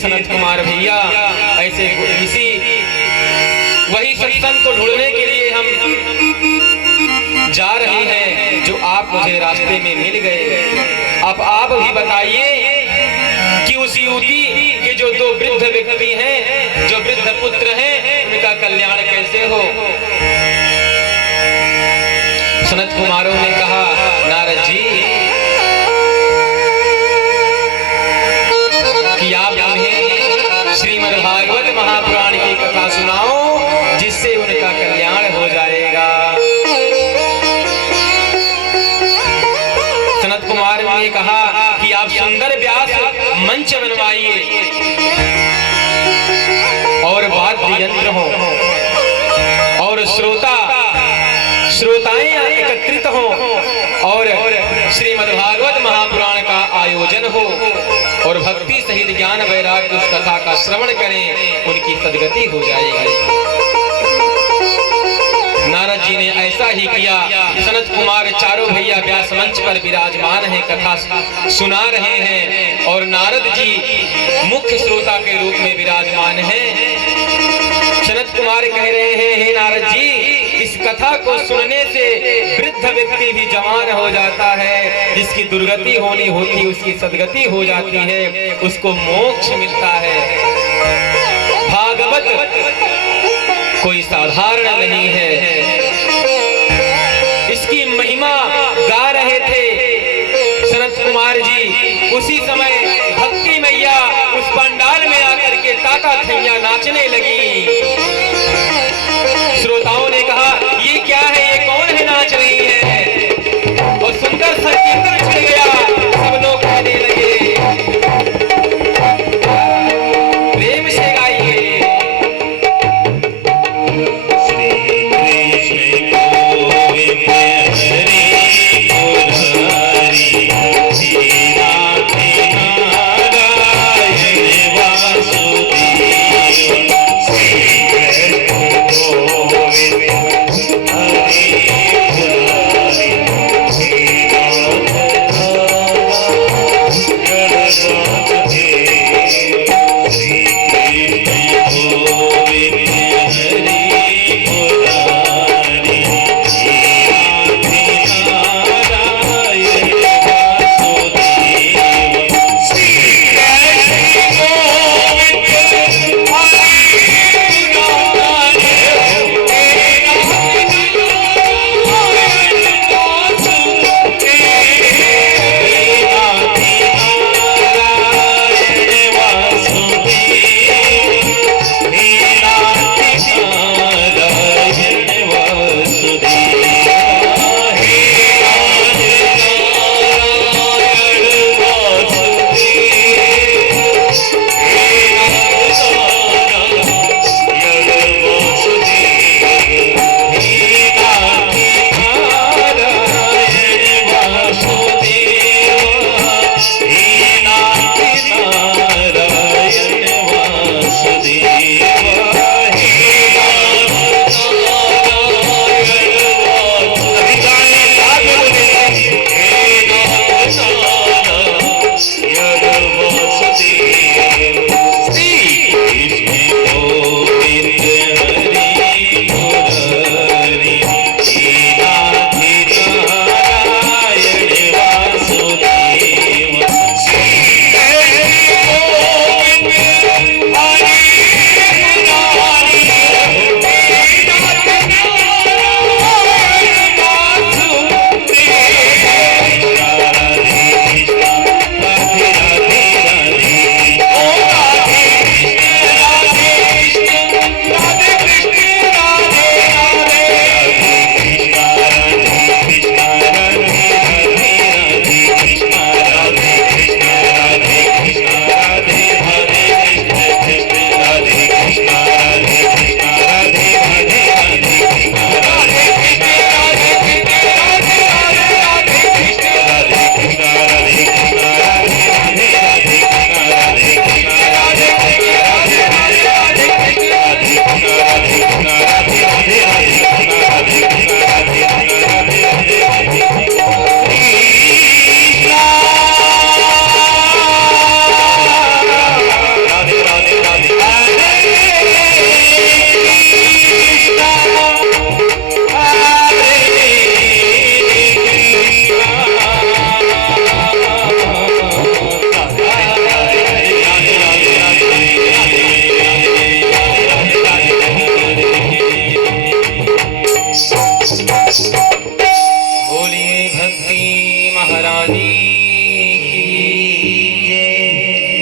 सनत कुमार भैया ऐसे किसी वही सत्संग को ढूंढने के लिए हम जा रहे हैं जो आप मुझे रास्ते में मिल गए। अब आप भी बताइए कि उस युवती के जो दो वृद्ध व्यक्ति हैं, जो वृद्ध पुत्र हैं, उनका कल्याण कैसे हो। सनत कुमारों ने कहा, नारद जी कि आप उन्हें श्रीमद् भागवत महापुराण की कथा सुनाओ जिससे उनका कल्याण हो जाएगा। सनत कुमार ने कहा कि आप सुंदर व्यास मंच बनवाइए और वाद्य यंत्र हो और श्रोताएं एकत्रित हो और श्रीमद् भागवत महापुराण का आयोजन हो और भक्ति सहित ज्ञान वैराग्य उस कथा का श्रवण करें, उनकी सद्गति हो जाएगी। नारद जी ने ऐसा ही किया। सनत कुमार चारों भैया व्यास मंच पर विराजमान हैं, कथा सुना रहे हैं और नारद जी मुख्य श्रोता के रूप में विराजमान हैं। सनत कुमार कह रहे हैं, हे नारद जी, इस कथा को सुनने से वृद्ध व्यक्ति भी जवान हो जाता है, जिसकी दुर्गति होनी होती उसकी सद्गति हो जाती है, उसको मोक्ष मिलता है। भागवत कोई साधारण नहीं है। इसकी महिमा गा रहे थे सनत कुमार जी। उसी समय भक्ति मैया उस पंडाल में आकर के ताता थैया नाचने लगी। श्रोताओं ने कहा, ये क्या है, ये कौन है नाच रही है, और सुंदर संकीर्तन छिड़ गया। सब लोग कहने लगे, प्रेम से गाइए। श्री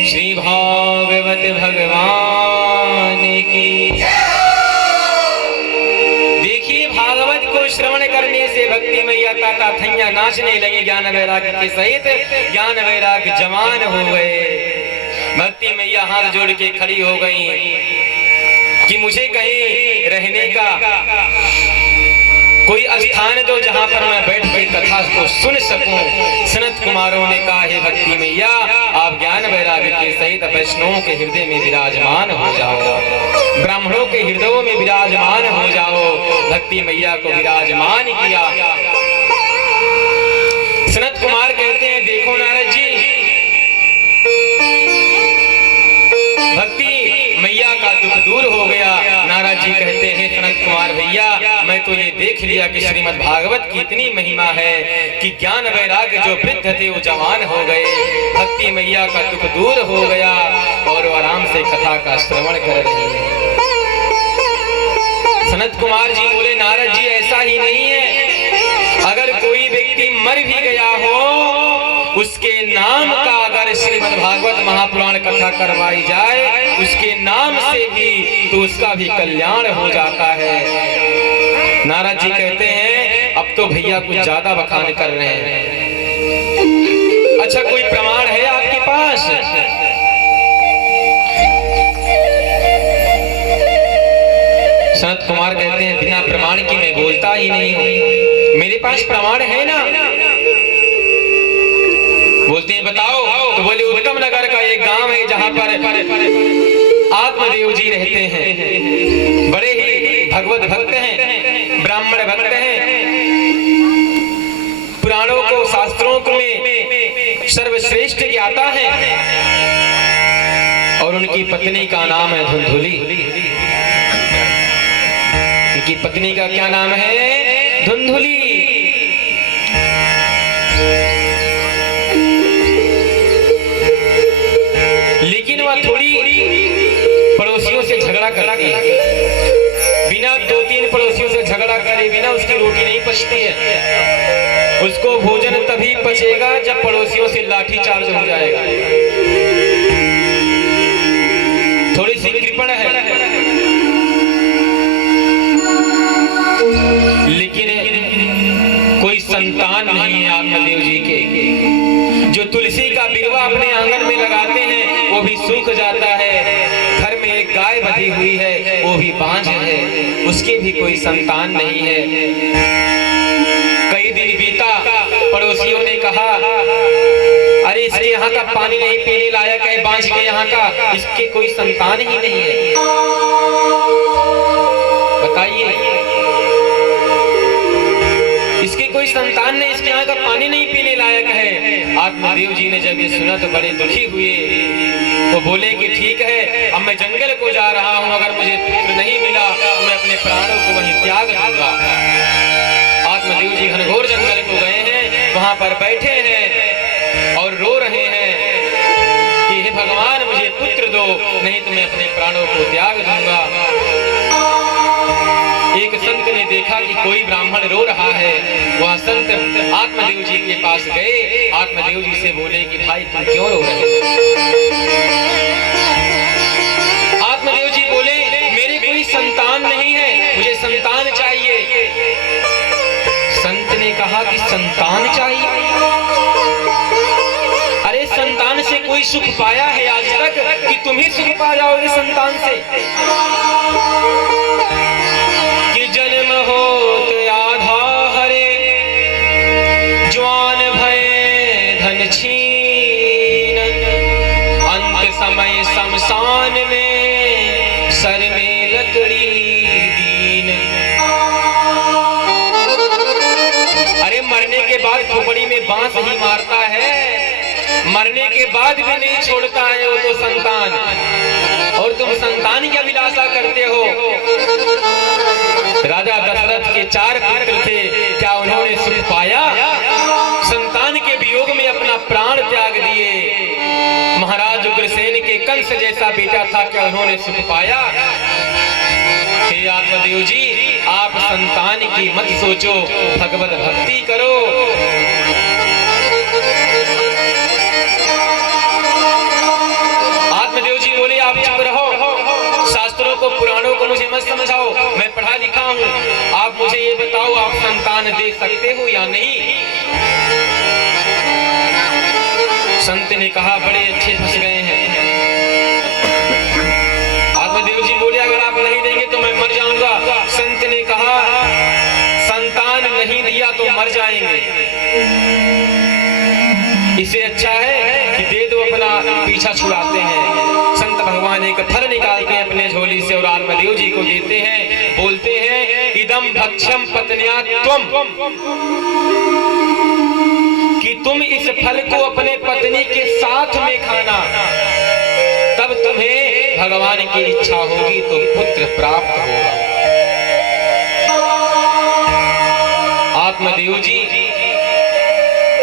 श्री भागवत भगवान की। देखिए, भागवत को श्रवण करने से भक्ति मैया ताता थैया नाचने लगी। ज्ञान वैराग्य के सहित ज्ञान वैराग्य जवान हो गए। भक्ति मैया हाथ जोड़ के खड़ी हो गई कि मुझे कहीं रहने का कोई स्थान दो जहां पर मैं बैठ के कथा को सुन सकूं। सनत कुमारों ने कहा, हे भक्ति मैया, आप ज्ञान वैराग्य के सहित वैष्णवों के हृदय में विराजमान हो जाओ, ब्राह्मणों के हृदयों में विराजमान हो जाओ। भक्ति मैया को विराजमान किया। सनत कुमार कहते हैं, देखो नारद जी, भक्ति मैया का दुख दूर हो गया। नारद जी कहते हैं, सनत कुमार भैया, मैं तो ये देख लिया कि श्रीमद् भागवत की इतनी महिमा है कि ज्ञान वैराग्य जो वृद्ध थे वो जवान हो गए। भक्ति मैया का दुख दूर हो गया और वो आराम से कथा का श्रवण कर रही है। सनत कुमार जी बोले, नारद जी ऐसा ही नहीं है। अगर कोई व्यक्ति मर भी गया हो, उसके नाम का अगर श्रीमद् भागवत महापुराण कथा करवाई जाए, उसके नाम से भी तो उसका भी कल्याण हो जाता है। नारद जी कहते हैं, अब तो भैया कुछ ज्यादा बखान कर रहे हैं। अच्छा, कोई प्रमाण है आपके पास? सनत कुमार कहते हैं, बिना प्रमाण की मैं बोलता ही नहीं हूं। मेरे पास प्रमाण है ना। बोलते हैं, बताओ। तो बोले, उत्तम नगर का एक गांव है जहां पर आत्मदेव जी रहते हैं। बड़े ही भगवत भक्त हैं, ब्राह्मण भक्त हैं। पुराणों को, शास्त्रों को में सर्वश्रेष्ठ ज्ञाता है। और उनकी पत्नी का नाम है धुंधुली। उनकी पत्नी का क्या नाम है? धुंधुली। लेकिन वह थोड़ी पड़ोसियों से झगड़ा करती है। बिना 2-3 पड़ोसियों से झगड़ा करे बिना उसकी रोटी नहीं पचती है। उसको भोजन तभी पचेगा जब पड़ोसियों से लाठी चार्ज हो जाएगा। थोड़ी सी कृपण है, लेकिन कोई संतान नहीं है आत्मदेव जी के। जो तुलसी का बिरवा अपने आंगन में लगाते हैं वो भी सूख जाता है। घर में एक गाय बंधी हुई है, वो भी बांझ है, उसकी भी कोई संतान नहीं है। कई दिन बीता, पड़ोसियों ने कहा, अरे इसके यहाँ का पानी नहीं पीने लायक है, बांझ के यहाँ का, इसके कोई संतान ही नहीं है। बताइए, इसके कोई संतान नहीं, इसके यहाँ का पानी नहीं पीने लायक है। आत्मदेव जी ने जब ये सुना तो बड़े दुखी हुए। वो बोले कि ठीक है, अब मैं जंगल को जा रहा हूँ, अगर मुझे पुत्र नहीं मिला तो मैं अपने प्राणों को वहीं त्याग दूंगा। आत्मदेव जी घनघोर जंगल को गए हैं, वहां पर बैठे हैं और रो रहे हैं कि हे भगवान, मुझे पुत्र दो, नहीं तो मैं अपने प्राणों को त्याग दूंगा। एक संत ने देखा कि कोई ब्राह्मण रो रहा है। वह संत आत्मदेव जी के पास गए। आत्मदेव जी से बोले कि भाई, तुम क्यों रो रहे हो? आत्मदेव जी बोले, मेरे कोई संतान नहीं है, मुझे संतान चाहिए। संत ने कहा कि संतान चाहिए? अरे संतान से कोई सुख पाया है आज तक कि तुम ही सुख पा जाओगे संतान से? जन्म होत आधा हरे, जवान भय धन छीन, अंत समय शमशान में सर में लकड़ी दीन। अरे मरने के बाद खोपड़ी में बांस ही मारता है, मरने के बाद भी नहीं छोड़ता है वो तो संतान। और तुम संतान की अभिलाषा करते हो। राजा दशरथ के 4 पुत्र थे, क्या उन्होंने सुख पाया? संतान के वियोग में अपना प्राण त्याग दिए। महाराज उग्रसेन के कंस जैसा बेटा था, क्या उन्होंने सुख पाया? हे आत्मदेव जी, आप संतान की मत सोचो, भगवत भक्ति करो। को पुराणों को मुझे मत समझाओ, मैं पढ़ा लिखा हूँ। आप मुझे ये बताओ, आप संतान दे सकते हो या नहीं? संत ने कहा बड़े अच्छे फंस गए हैं। आत्मदेव जी बोले अगर आप नहीं देंगे तो मैं मर जाऊंगा। संत ने कहा संतान नहीं दिया तो मर जाएंगे, इससे अच्छा है कि दे दो, अपना पीछा छुड़ाते हैं। संत भगवान एक फल निकालते हैं अपने झोली से और आत्मदेव जी को देते हैं। बोलते हैं इदम भक्ष्यम पत्न्या त्वम, कि तुम इस फल को अपने पत्नी के साथ में खाना, तब तुम्हें भगवान की इच्छा होगी तो पुत्र प्राप्त होगा। आत्मदेव जी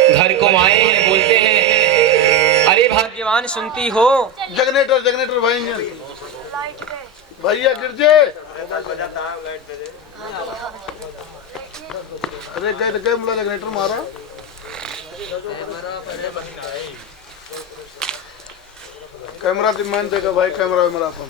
घर को आए हैं, बोलते हैं अरे भाग्यवान सुनती हो। जनरेटर भैया गिर जाए। अरे गए मुला जनरेटर मारा। कैमरा मैन देगा भाई, कैमरा मेरा अपन।